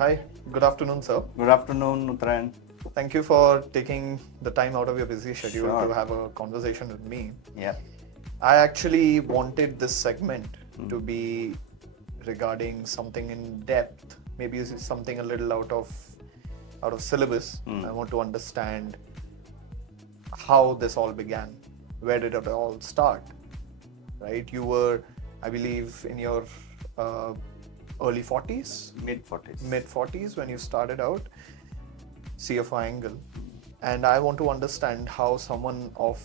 Hi, good afternoon, sir. Good afternoon, Uttarayan. Thank you for taking the time out of your busy schedule to Sure. have a conversation with me. Yeah. I actually wanted this segment to Mm. be regarding something in depth, maybe something a little out of syllabus. I Mm. want to understand how this all began. Where did it all start? Right? You were, I believe, in your uh, early 40s, Mid 40s. mid 40s when you started out. CFO angle, and I want to understand how someone of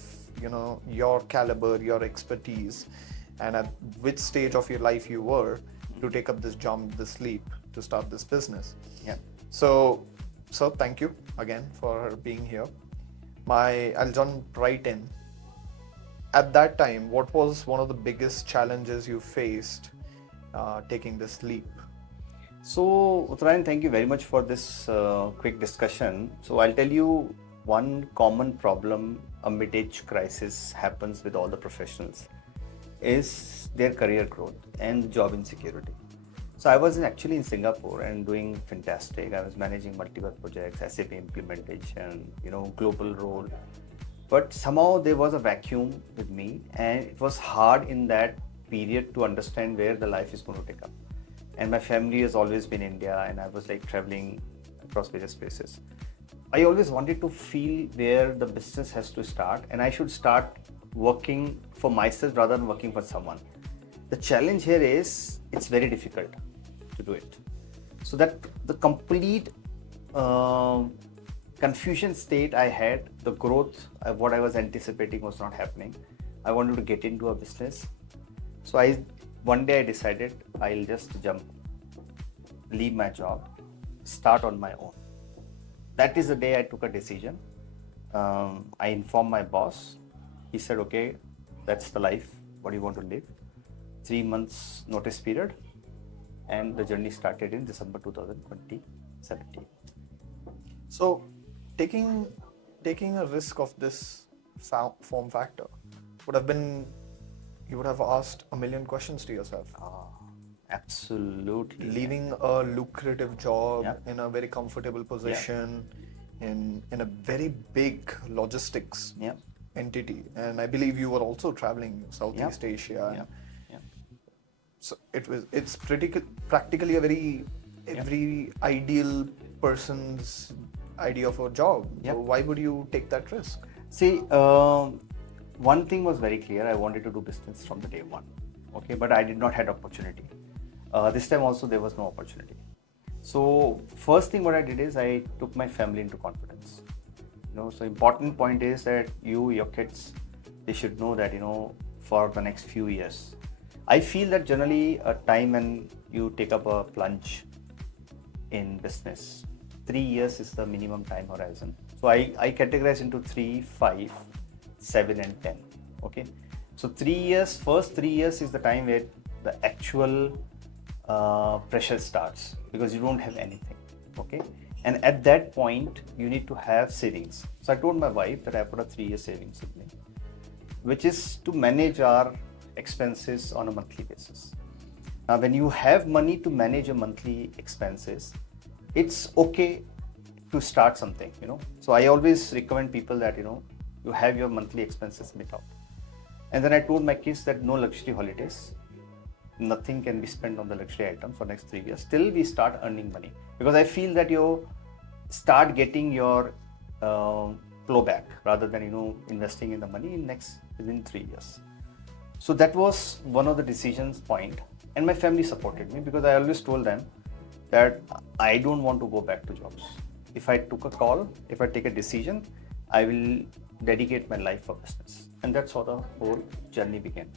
your caliber, your expertise, and at which stage of your life you were to take up this jump, this leap to start this business. Yeah. So, thank you again for being here. I'll jump right in. At that time, what was one of the biggest challenges you faced taking this leap? So, Uttarayan, thank you very much for this quick discussion. So, I'll tell you one common problem a mid-age crisis happens with all the professionals is their career growth and job insecurity. So, I was actually in Singapore and doing fantastic. I was managing multiple projects, SAP implementation, global role. But somehow there was a vacuum with me, and it was hard in that period to understand where the life is going to take up. And my family has always been India, and I was like traveling across various places. I always wanted to feel where the business has to start, and I should start working for myself rather than working for someone. The challenge here is it's very difficult to do it. So that the complete confusion state I had, the growth, what I was anticipating was not happening. I wanted to get into a business. So one day I decided I'll just jump, leave my job, start on my own. That is the day I took a decision. I informed my boss. He said, okay, that's the life. What do you want to live? 3 months notice period. And the journey started in December 2017. So, taking a risk of this form factor would have been, you would have asked a million questions to yourself. Absolutely. Leaving a lucrative job Yeah. in a very comfortable position in a very big logistics Yeah. entity, and I believe you were also traveling Southeast Asia. Yeah. Yeah. So it's practically a very ideal person's idea of a job. Yeah. So why would you take that risk? See, one thing was very clear. I wanted to do business from the day one. Okay, but I did not had opportunity. This time also there was no opportunity. So first thing what I did is I took my family into confidence. So important point is that your kids, they should know that for the next few years. I feel that generally a time when you take up a plunge in business, 3 years is the minimum time horizon. So I categorize into 3, 5, 7 and 10. Okay. So first 3 years is the time where the actual pressure starts because you don't have anything. Okay. And at that point, you need to have savings. So I told my wife that I put a 3-year savings with me, which is to manage our expenses on a monthly basis. Now, when you have money to manage your monthly expenses, it's okay to start something, So I always recommend people that, you have your monthly expenses met out. And then I told my kids that no luxury holidays, nothing can be spent on the luxury items for next 3 years till we start earning money. Because I feel that you start getting your flow back rather than, investing in the money within 3 years. So that was one of the decisions point. And my family supported me because I always told them that I don't want to go back to jobs. If I took a call, if I take a decision, I will dedicate my life for business. And that's how the whole journey began.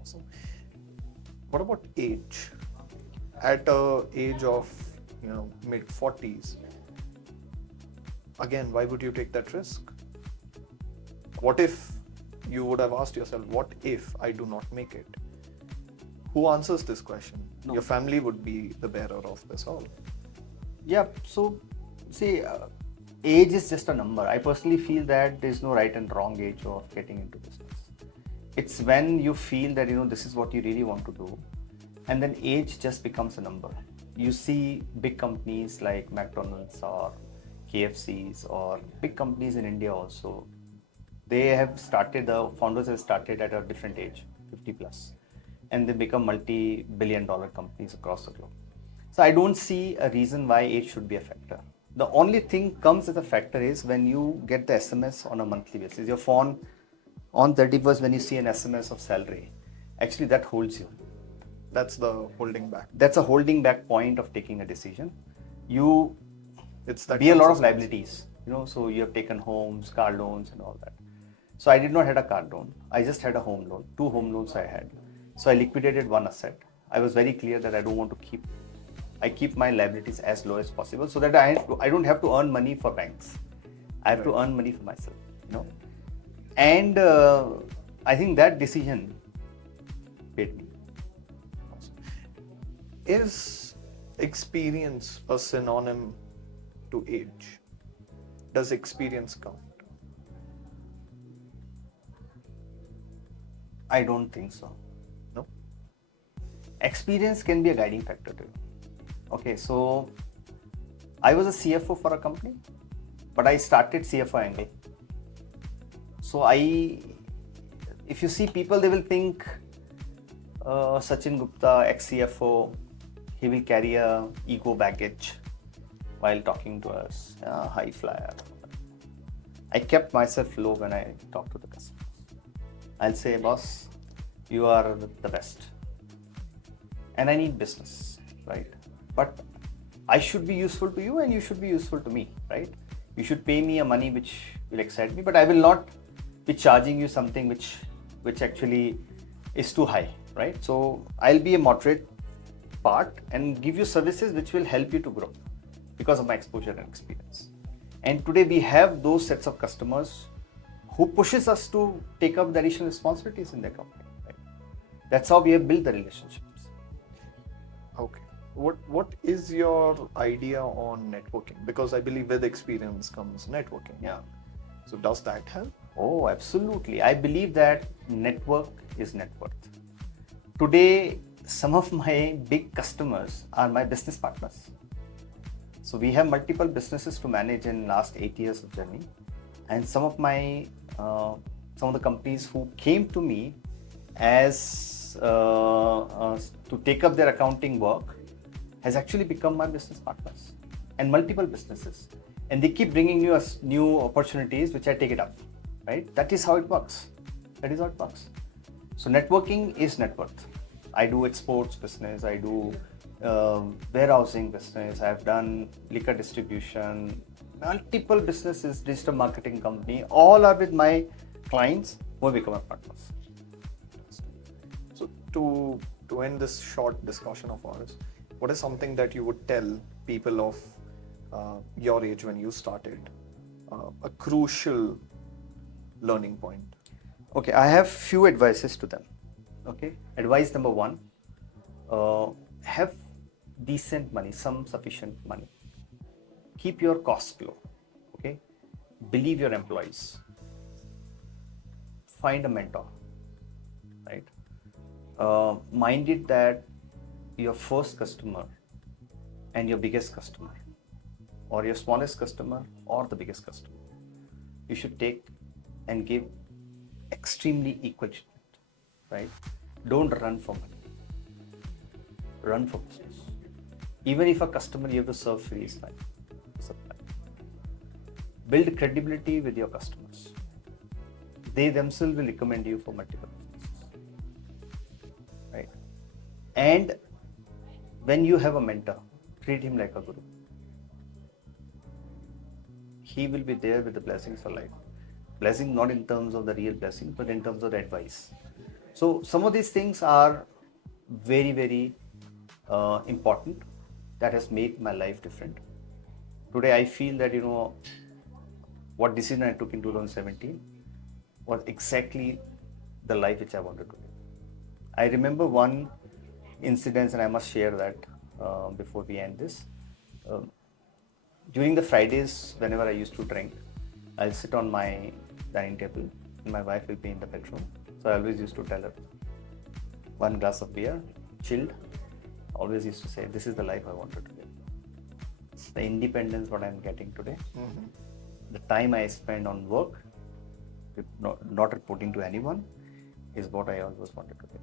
Awesome. What about age? At a age of mid 40s, again, why would you take that risk? What if you would have asked yourself, what if I do not make it? Who answers this question? No. Your family would be the bearer of this all. Yeah, so see, age is just a number. I personally feel that there's no right and wrong age of getting into business. It's when you feel that this is what you really want to do, and then age just becomes a number. you see big companies like McDonald's or KFC's or big companies in India also, they have started, the founders have started at a different age, 50 plus, and they become multi-billion dollar companies across the globe. So I don't see a reason why age should be a factor. The only thing comes as a factor is when you get the SMS on a monthly basis. Your phone on 31st, when you see an SMS of salary, actually that holds you. That's the holding back. That's a holding back point of taking a decision. You It's that be a lot of consistency. liabilities, so you have taken homes, car loans and all that. So I did not had a car loan. I just had a home loan. 2 home loans I had. So I liquidated one asset. I was very clear that I don't want to keep my liabilities as low as possible so that I don't have to earn money for banks. I have to earn money for myself. And I think that decision paid me. Is experience a synonym to age? Does experience count? I don't think so. No? Experience can be a guiding factor too. Okay, so I was a CFO for a company, but I started CFO angle. So if you see people, they will think Sachin Gupta, ex-CFO, he will carry a ego baggage while talking to us, high flyer. I kept myself low when I talk to the customers. I'll say, boss, you are the best. And I need business, right? But I should be useful to you and you should be useful to me, right? You should pay me a money which will excite me, but I will not be charging you something which actually is too high, right? So I'll be a moderate part and give you services which will help you to grow because of my exposure and experience. And today we have those sets of customers who pushes us to take up the additional responsibilities in their company. Right? That's how we have built the relationships. Okay. What is your idea on networking? Because I believe with experience comes networking. Yeah. So does that help? Oh, absolutely. I believe that network is net worth. Today, some of my big customers are my business partners. So we have multiple businesses to manage in last 8 years of journey, and some of the companies who came to me as to take up their accounting work has actually become my business partners, and multiple businesses, and they keep bringing me new opportunities which I take it up. Right? That is how it works. So networking is net worth. I do exports business. I do warehousing business. I've done liquor distribution, multiple businesses, digital marketing company. All are with my clients who have become my partners. So to end this short discussion of ours, what is something that you would tell people of your age when you started? A crucial learning point. Okay, I have few advices to them. Okay, advice number 1: have decent money, some sufficient money. Keep your costs low. Okay, believe your employees. Find a mentor. Right. Mind it that your first customer and your biggest customer, or your smallest customer or the biggest customer, you should take and give extremely equal treatment, right? Don't run for money. Run for business. Even if a customer you have to serve free is fine. Build credibility with your customers. They themselves will recommend you for multiple businesses, right? And when you have a mentor, treat him like a guru. He will be there with the blessings for life. Blessing not in terms of the real blessing, but in terms of the advice. So some of these things are very, very important. That has made my life different. Today I feel that what decision I took in 2017 was exactly the life which I wanted to live. I remember one incident, and I must share that before we end this. During the Fridays, whenever I used to drink, I'll sit on my dining table and my wife will be in the bedroom. So I always used to tell her, one glass of beer, chilled, always used to say, this is the life I wanted to live. The independence what I'm getting today, the time I spend on work, with not reporting to anyone, is what I always wanted to live.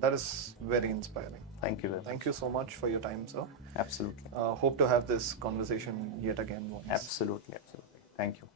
That is very inspiring. Thank you very much. Thank you so much for your time, sir. Absolutely. Hope to have this conversation yet again once. Absolutely. Thank you.